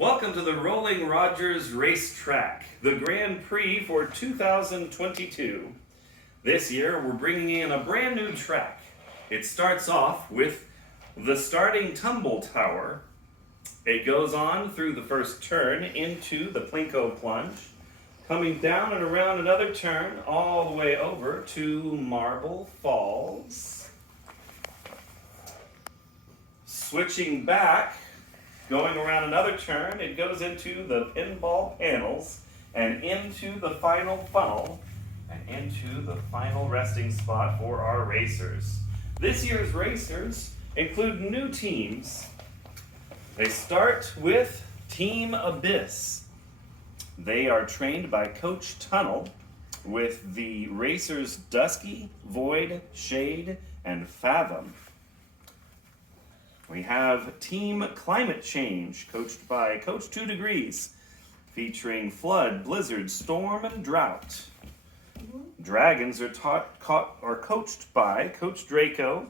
Welcome to the Rolling Rogers Racetrack, the Grand Prix for 2022. This year we're bringing in a brand new track. It starts off with the starting tumble tower. It goes on through the first turn into the Plinko plunge, coming down and around another turn all the way over to Marble Falls. Switching back, going around another turn, it goes into the pinball panels and into the final funnel and into the final resting spot for our racers. This year's racers include new teams. They start with Team Abyss. They are trained by Coach Tunnel with the racers Dusky, Void, Shade, and Fathom. We have Team Climate Change, coached by Coach 2 Degrees, featuring Flood, Blizzard, Storm, and Drought. Dragons are coached by Coach Draco,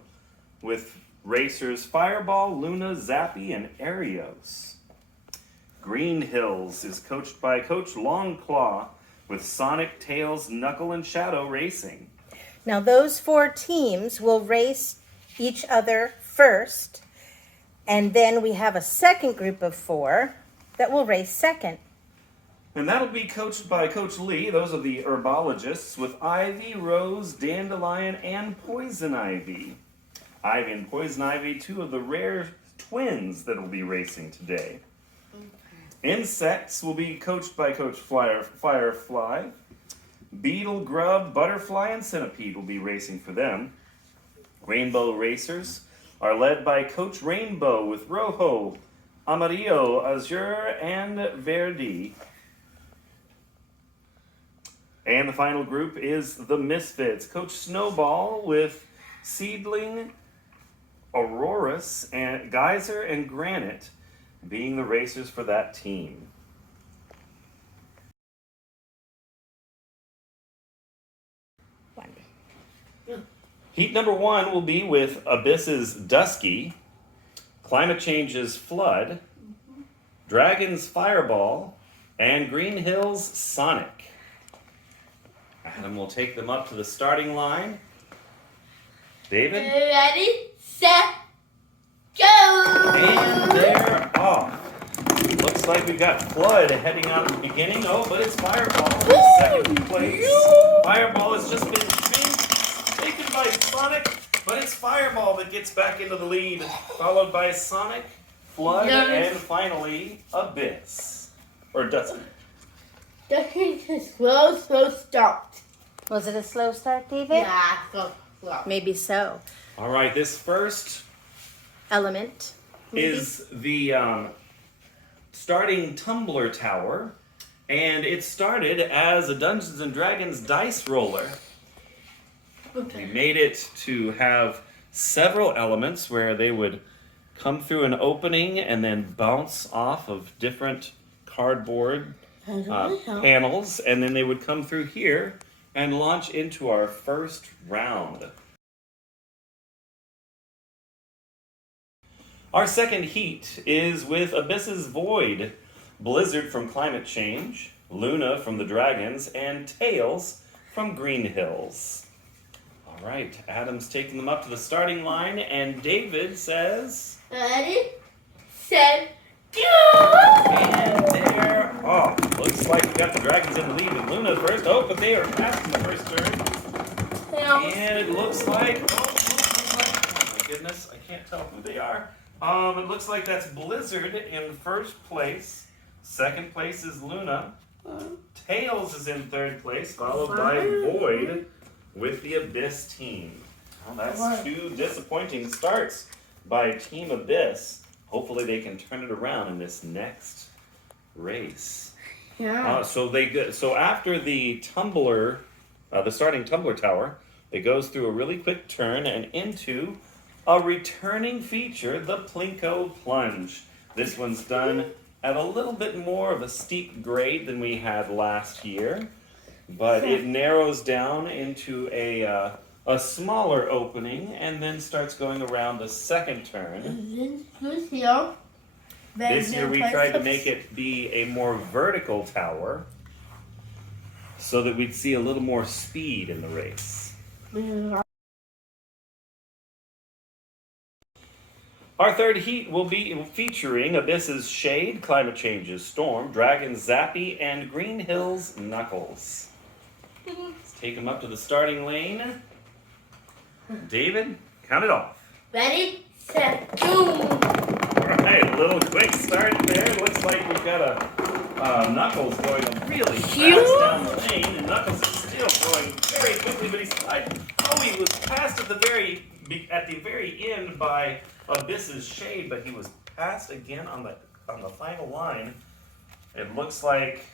with racers Fireball, Luna, Zappy, and Arios. Green Hills is coached by Coach Longclaw, with Sonic, Tails, Knuckle, and Shadow Racing. Now those four teams will race each other first, and then we have a second group of four that will race second. And that'll be coached by Coach Lee. Those are the herbologists with Ivy, Rose, Dandelion, and Poison Ivy. Ivy and Poison Ivy, two of the rare twins that will be racing today. Insects will be coached by Coach Firefly. Beetle, Grub, Butterfly, and Centipede will be racing for them. Rainbow Racers are led by Coach Rainbow with Rojo, Amarillo, Azure, and Verdi. And the final group is the Misfits. Coach Snowball with Seedling, Auroras, and Geyser, and Granite being the racers for that team. Heat number 1 will be with Abyss's Dusky, Climate Change's Flood, Dragon's Fireball, and Green Hills Sonic. Adam will take them up to the starting line. David? Ready, set, go! And they're off. Looks like we've got Flood heading out at the beginning. Oh, but it's Fireball in second place. Fireball has just been taken by Sonic, but it's Fireball that gets back into the lead, followed by Sonic, Flood, and finally Abyss. Or Dusky. Dusky's a slow start. Was it a slow start, David? Yeah, slow. Maybe so. All right, this first Element. is the starting tumbler tower, and it started as a Dungeons and Dragons dice roller. We made it to have several elements where they would come through an opening and then bounce off of different cardboard panels, and then they would come through here and launch into our first round. Our second heat is with Abyss's Void, Blizzard from Climate Change, Luna from the Dragons, and Tails from Green Hills. All right, Adam's taking them up to the starting line, and David says... Ready, set, go! And they're off. Looks like we got the Dragons in the lead with Luna first. Oh, but they are past in the first turn. And it looks like... Oh my goodness, I can't tell who they are. It looks like that's Blizzard in first place. Second place is Luna. Tails is in third place, followed by Void with the Abyss team. Well, that's two disappointing starts by Team Abyss. Hopefully they can turn it around in this next race. Yeah. So after the tumbler, the starting tumbler tower, it goes through a really quick turn and into a returning feature, the Plinko plunge. This one's done at a little bit more of a steep grade than we had last year, but it narrows down into a smaller opening and then starts going around the second turn. This year we tried to make it be a more vertical tower so that we'd see a little more speed in the race. Our third heat will be featuring Abyss's Shade, Climate Change's Storm, Dragon's Zappy, and Green Hill's Knuckles. Let's take them up to the starting lane. David, count it off. Ready, set, boom. Alright, a little quick start there. Looks like we've got a Knuckles going really fast down the lane, and Knuckles is still going very quickly, but he was passed at the very end by Abyss's Shade, but he was passed again on the final line. It looks like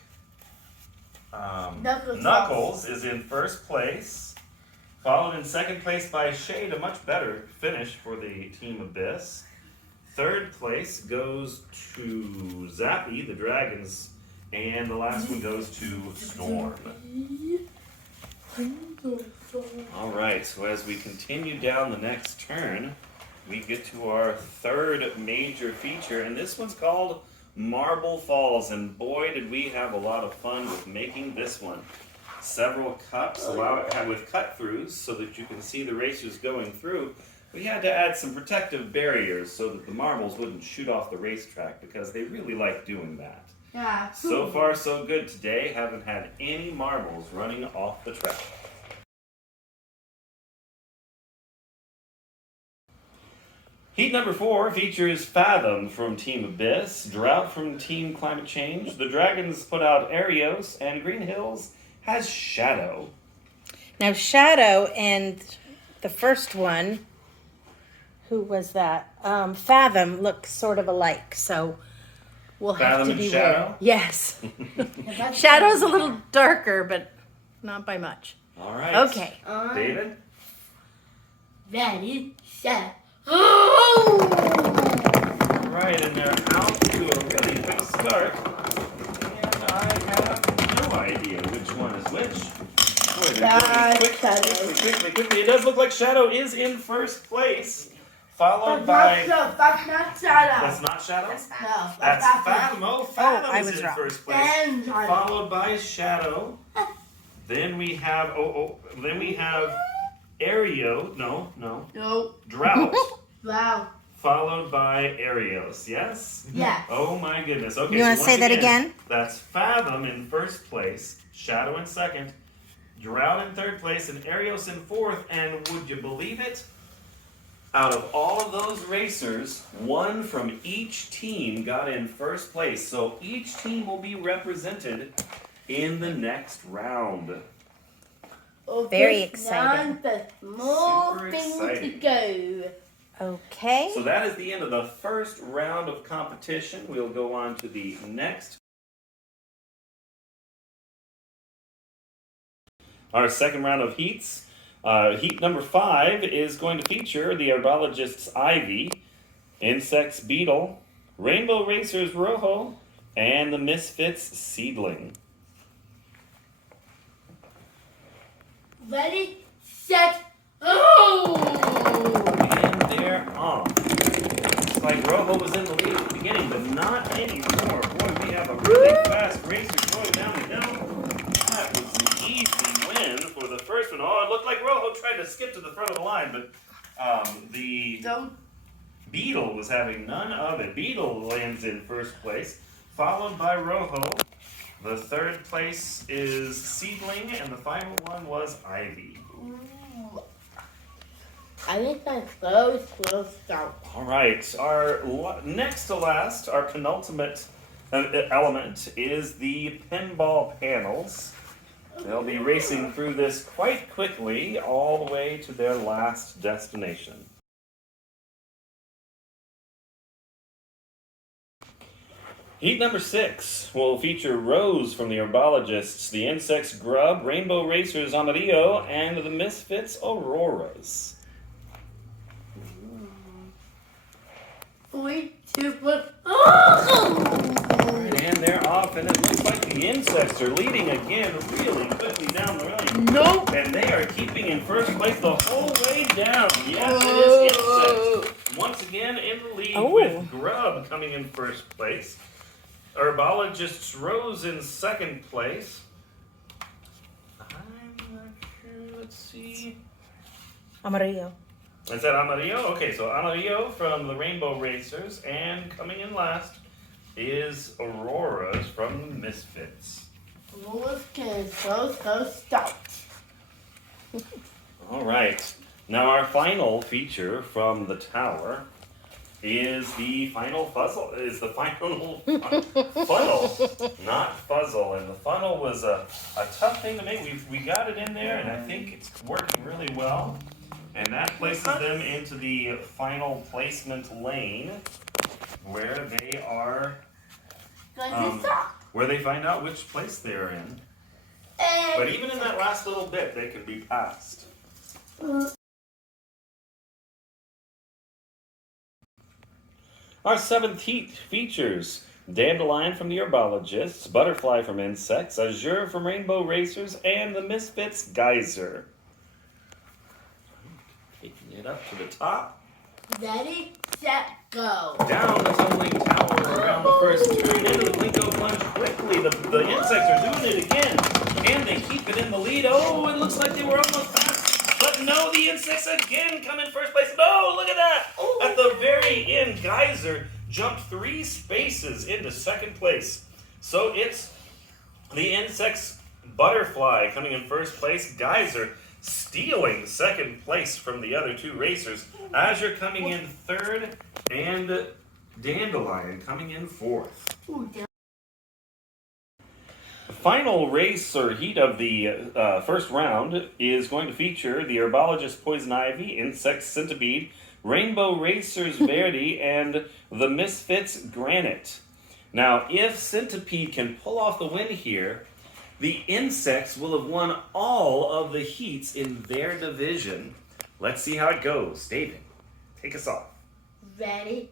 Knuckles is in first place, followed in second place by Shade, a much better finish for the Team Abyss. Third place goes to Zappy, the Dragons, and the last one goes to Storm. Alright, so as we continue down the next turn, we get to our third major feature, and this one's called Marble Falls, and boy did we have a lot of fun with making this one. Several cups with cut-throughs so that you can see the racers going through. We had to add some protective barriers so that the marbles wouldn't shoot off the racetrack because they really like doing that. Yeah. So far so good today, haven't had any marbles running off the track. Heat number 4 features Fathom from Team Abyss, Drought from Team Climate Change, the Dragons put out Arios, and Green Hills has Shadow. Now, Shadow and the first one, who was that? Fathom look sort of alike, so we'll have Fathom to and be Shadow? Yes. Shadow's a little darker, but not by much. All right. Okay. David? Ready, set, All right, and they're out to a really quick start. And I have no idea which one is which. Boy, they're going quickly. It does look like Shadow is in first place, followed by... That's not Shadow. That's not Shadow? No, That's Fathom. Oh, Fathom I is was in wrong. first place, Then Shadow. followed by Shadow. Then we have Ario. No. Nope. Drought. Wow. Followed by Arios. Yes? Yes. Oh my goodness. Okay. You wanna so say once that again? That's Fathom in first place, Shadow in second, Drought in third place, and Arios in fourth. And would you believe it? Out of all of those racers, one from each team got in first place. So each team will be represented in the next round. Very exciting. More Super things exciting. to go. Okay. So that is the end of the first round of competition. We'll go on to the next. Our second round of heats. Heat number 5 is going to feature the Herbologist's Ivy, Insects Beetle, Rainbow Racers Rojo, and the Misfits Seedling. Ready, set, oh! And they're off. Looks like Rojo was in the lead at the beginning, but not anymore. Boy, we have a really fast racer going down the hill. That was an easy win for the first one. Oh, it looked like Rojo tried to skip to the front of the line, but the Beetle was having none of it. Beetle lands in first place, followed by Rojo. The third place is Seedling, and the final one was Ivy. Ooh. I think that's close start. All right, our next to last, our penultimate element is the pinball panels. They'll be racing through this quite quickly, all the way to their last destination. Heat number 6 will feature Rose from the Herbologists, the Insects Grub, Rainbow Racers Amarillo, and the Misfits Auroras. 3, 2, 1. Oh! And they're off, and it looks like the Insects are leading again really quickly down the lane. Nope. And they are keeping in first place the whole way down. Yes, it is Insects once again in the lead Oh. with Grub coming in first place. Herbologists Rose in second place. I'm not sure. Let's see. Amarillo. Is that Amarillo? Okay, so Amarillo from the Rainbow Racers, and coming in last is Aurora's from the Misfits. Rules can so stout. All right. Now our final feature from the tower is the final fuzzle. Is the final funnel, not fuzzle. And the funnel was a tough thing to make. We got it in there, and I think it's working really well. And that places them into the final placement lane, where they are, where they find out which place they are in. But even in that last little bit, they can be passed. Our seventh heat features Dandelion from the Herbologists, Butterfly from Insects, Azure from Rainbow Racers, and the Misfits Geyser. Taking it up to the top. Ready, set, go. Down the tumbling tower around the first turn into the Blinko plunge quickly. The insects are doing it again. Can they keep it in the lead? Oh, it looks like they were almost past. But no, the insects again come in first place. No, look at that. At the very end, Geyser jumped 3 spaces into second place. So it's the insects Butterfly coming in first place. Geyser stealing second place from the other 2 racers. Azure coming in third, and Dandelion coming in fourth. The final race or heat of the first round is going to feature the Herbologist Poison Ivy, Insect Centipede, Rainbow Racers Verdi, and the Misfits Granite. Now, if Centipede can pull off the win here, the insects will have won all of the heats in their division. Let's see how it goes. David, take us off. Ready,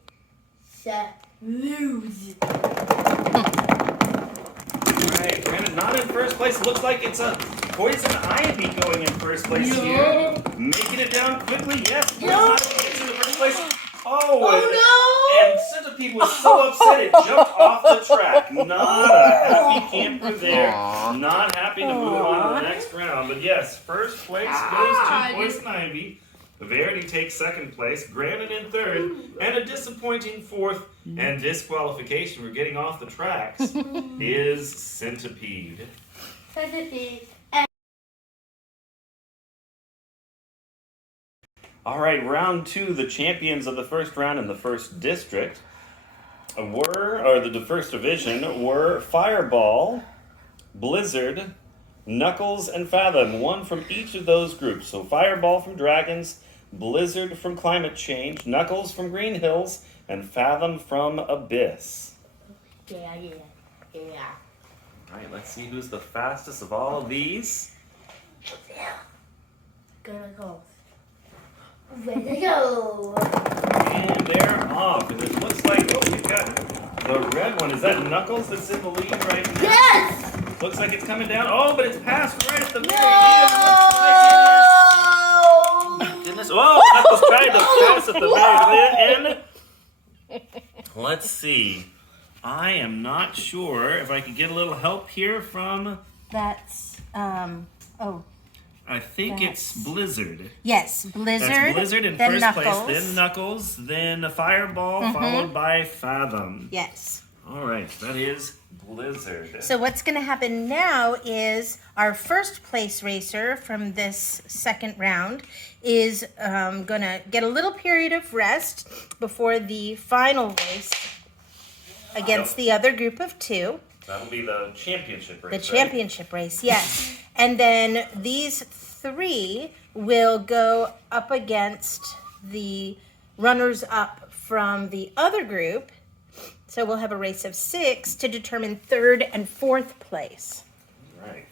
set, lose. Alright, Granite not in first place. Looks like it's a Poison Ivy going in first place here. Making it down quickly. Yes, Poison Ivy gets in the first place. And Centipede was so upset it jumped off the track. Not a happy camper there. Not happy to move on to the next round. But yes, first place goes to Poison Ivy. Verdi takes second place, Granite in third, and a disappointing fourth, and disqualification for getting off the tracks is Centipede. Centipede. All right, round 2, the champions of the first round in the first district the first division were Fireball, Blizzard, Knuckles, and Fathom, one from each of those groups. So Fireball from Dragons, Blizzard from Climate Change, Knuckles from Green Hills, and Fathom from Abyss. Yeah. All right, let's see who's the fastest of all of these. Gonna go. Ready to go. And they're off. And it looks like, we've got the red one. Is that Knuckles that's in the lead right now? Yes! Looks like it's coming down. Oh, but it's passed right at the very end. Goodness. Whoa, Knuckles tried to pass at the very end. Let's see. I am not sure if I could get a little help here from... That's, I think it's Blizzard. Yes, Blizzard. That's Blizzard in then first Knuckles. place, then Knuckles, then Fireball, followed by Fathom. Yes. All right, that is Blizzard. So what's going to happen now is our first place racer from this second round is going to get a little period of rest before the final race against the other group of 2. That'll be the championship race. The championship race, yes. And then these 3 will go up against the runners-up from the other group. So we'll have a race of 6 to determine 3rd and 4th place. Right.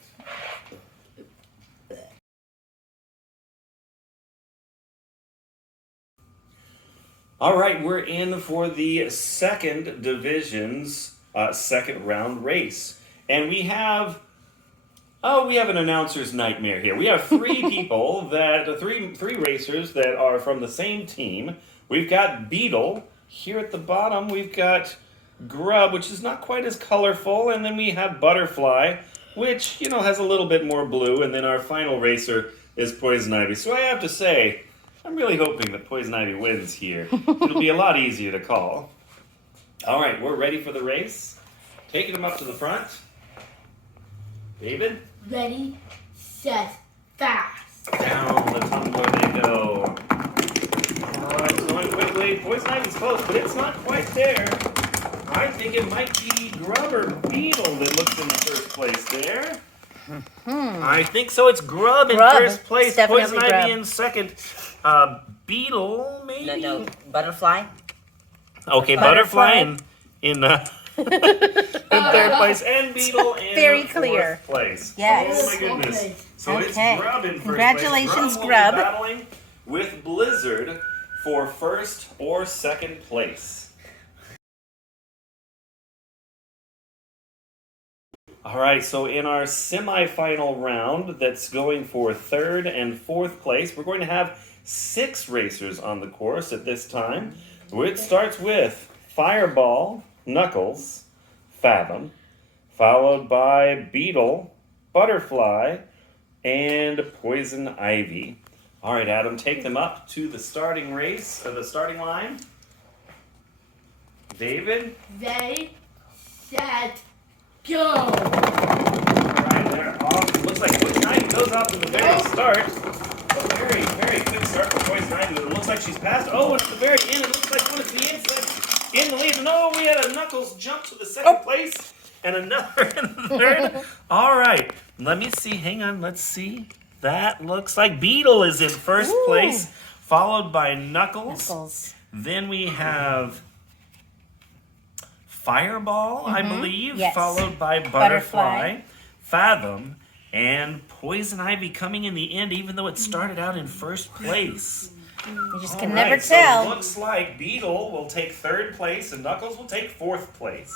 All right, we're in for the second division's second round race. And we have Oh, we have an announcer's nightmare here. We have three people three racers that are from the same team. We've got Beetle. Here at the bottom, we've got Grub, which is not quite as colorful. And then we have Butterfly, which, has a little bit more blue. And then our final racer is Poison Ivy. So I have to say, I'm really hoping that Poison Ivy wins here. It'll be a lot easier to call. All right, we're ready for the race. Taking them up to the front. David? Ready, set, fast. Down the tumbler they go. Oh, it's going quickly. Poison Ivy's close, but it's not quite there. I think it might be Grub or Beetle that looks in first place there. I think so. It's Grub in first place. Poison Ivy in second. Beetle, maybe? No. Butterfly. Okay, Butterfly in in third place, and Beetle in Very clear. fourth place. Yes. Oh my goodness. So it's Okay. Grub in first Congratulations, place. Grub. Grub. Will be battling with Blizzard for first or second place. All right, so in our semifinal round that's going for third and fourth place, we're going to have 6 racers on the course at this time. It starts with Fireball, Knuckles, Fathom, followed by Beetle, Butterfly, and Poison Ivy. All right, Adam, take them up to the starting line. David? Ready, set, go. All right, they're off. Looks like Poison Ivy goes off at the very start. A very, very quick start for Poison Ivy. It looks like she's passed. Oh, and at the very end, it looks like one of the inside in the lead. No, we had a Knuckles jump to the second place and another in the third. All right, let me see. Hang on, let's see. That looks like Beetle is in first place, followed by Knuckles. Then we have Fireball, I believe, Yes. followed by Butterfly, Fathom, and Poison Ivy coming in the end, even though it started out in first place. You just can All never right, tell. So it looks like Beetle will take third place and Knuckles will take fourth place.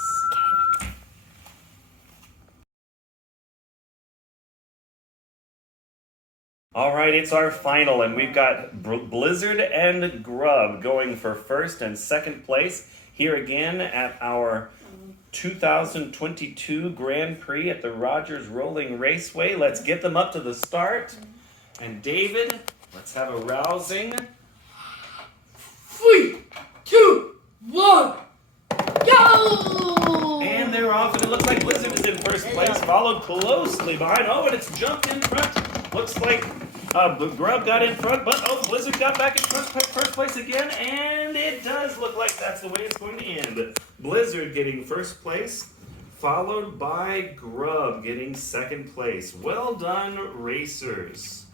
All right, it's our final, and we've got Blizzard and Grub going for first and second place here again at our 2022 Grand Prix at the Rogers Rolling Raceway. Let's get them up to the start. And David, let's have a rousing. 3, 2, 1, go! And they're off, and it looks like Blizzard is in first place, followed closely behind. Oh, and it's jumped in front. Looks like Grub got in front, but Blizzard got back in first place again, and it does look like that's the way it's going to end. Blizzard getting first place, followed by Grub getting second place. Well done, racers.